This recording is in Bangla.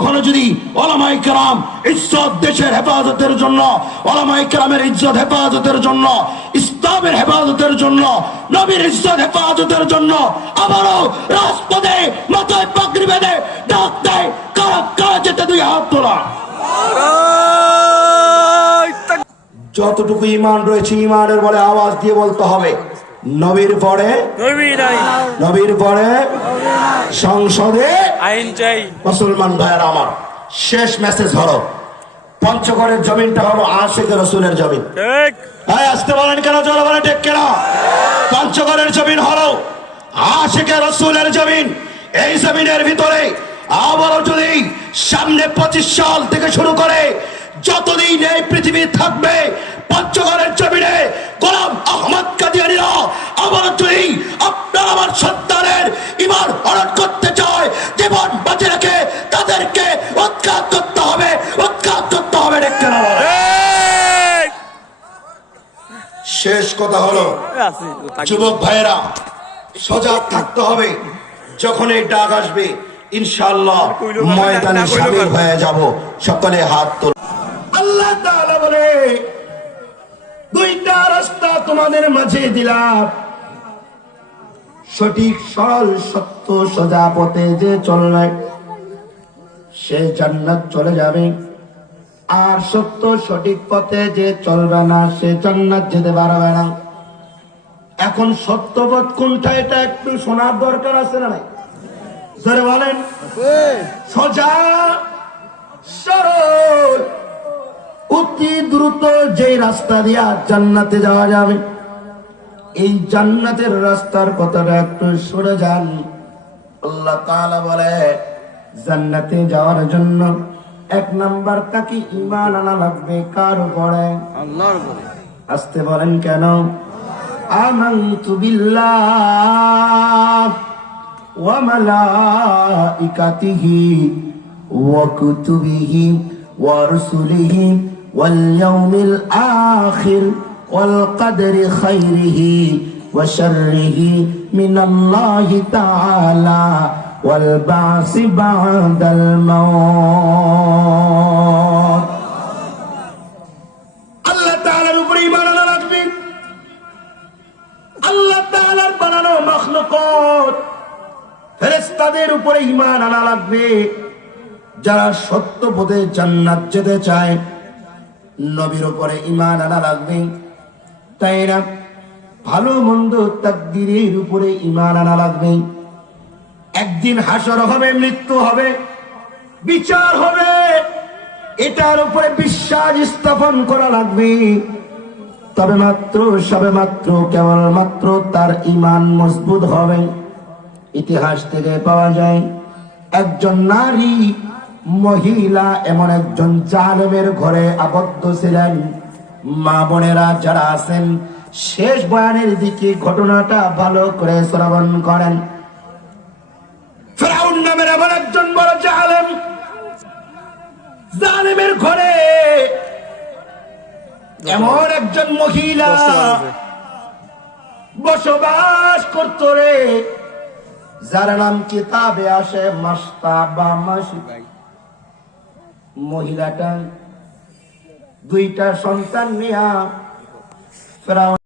কখনো যদি ওলামায়ে কেরাম ইজ্জত দেশের হেফাজতের জন্য, ওলামায়ে কেরামের ইজ্জত হেফাজতের জন্য, ইসলামের হেফাজতের জন্য, নবীর ইজ্জত হেফাজতের জন্য আবারও রাজপথে মাথায় পাগড়ি বেঁধে ডাক দেয়, কারা কারা যেতে দুই হাত তোলা। যতটুকু ঈমান রয়েছে ঈমানের বলে আওয়াজ দিয়ে বলতে হবে, নবীর পরে নবীর পরে সংসদে আইন চাই। মুসলমান ভাইয়েরা আমার, শেষ মেসেজ হলো, পঞ্চগড়ের জমিনটা হলো আশিকে রসুলের জমিন। আসতে বলেন কেন, জোরে বলেন ঠিক কেন? পঞ্চগড়ের জমিন হলো আশিকে রসুলের জমিন। এই জমিনের ভিতরে আবারও যদি সামনে 25 সাল থেকে শুরু করে যতদিন এই পৃথিবী থাকবে, পঞ্চগড়ের জমিনে গোলাম আহমদ কাদিয়ানীরা আবার যদি আপনার আমার সন্তানের ঈমান হরণ করতে চায়, জীবন বাঁচে রেখে তাদেরকে উৎখাত করতে হবে, উৎখাত করতে হবে। শেষ কথা হলো, যুবক ভাইয়েরা সজাগ থাকতে হবে। যখন এই ডাক আসবে ইনশাআল্লাহ ময়দানে শামিল হয়ে যাব। সকলে হাত তোল। আল্লাহ তাআলা বলে, দুইটা রাস্তা তোমাদের মাঝে দিলাম, সঠিক সরল সত্য সোজা পথে যে চলবে সে জান্নাত চলে যাবে, আর সত্য সঠিক পথে যে চলবে না সে জান্নাত যেতে পারবে না। এখন সত্য পথ কোনটা এটা একটু শোনার দরকার আছে না নাই? জোরে বলেন। সোজা সরল অতি দ্রুত যে রাস্তা দিয়া জান্নাতে যাওয়া যাবে, এই জান্নাতের রাস্তার কথাটা একটু শুনে যান। আল্লাহ তাআলা বলে, জান্নাতে যাওয়ার জন্য 1 নাম্বার তাকে ঈমান আনা লাগবে। কার উপরে? আল্লাহর উপরে। আসতে বলেন কেন? আমানতু বিল্লাহ ওয়া মালাইকাতিহি ওয়া কুতুবিহি ওয়া রুসুলিহি ওয়াল ইয়াউমিল আখির ওয়াল কদরি খাইরিহি ওয়া শাররিহি মিনাল্লাহি তাআলা ওয়াল বাসি বাদাল মাউত। আল্লাহ তাআলার উপরে ঈমান আনা লাগবে। আল্লাহ তাআলার বানানো মাখলুকাত ফেরেশতাদের উপরে ঈমান আনা লাগবে। যারা সত্য পথে জান্নাত যেতে চায় নবীর উপরে ঈমান আনা লাগবে, তাই না? ভালো মন্দ তাকদীরের উপরে ঈমান আনা লাগবে। একদিন হাসর হবে, মৃত্যু হবে, বিচার হবে, এটার উপরে বিশ্বাস স্থাপন করা লাগবে। তবে মাত্র সবে মাত্র কেবলমাত্র তার ঈমান মজবুত হবে। ইতিহাস থেকে পাওয়া যায়, একজন নারী মহিলা এমন একজন জালেমের ঘরে আবদ্ধ ছিলেন। মা বোনেরা যারা আছেন শেষ বয়ানের দিকে ঘটনাটা ভালো করে শ্রবণ করেন। ফিরআউন নামের এমন একজন বড় জালেম, জালেমের ঘরে এমন একজন মহিলা বসবাস করত রে, যার নাম কিতাবে আসে মাস্তাবা মাসি। মহিলাটা 2টা সন্তান নিয়া ফিরআউন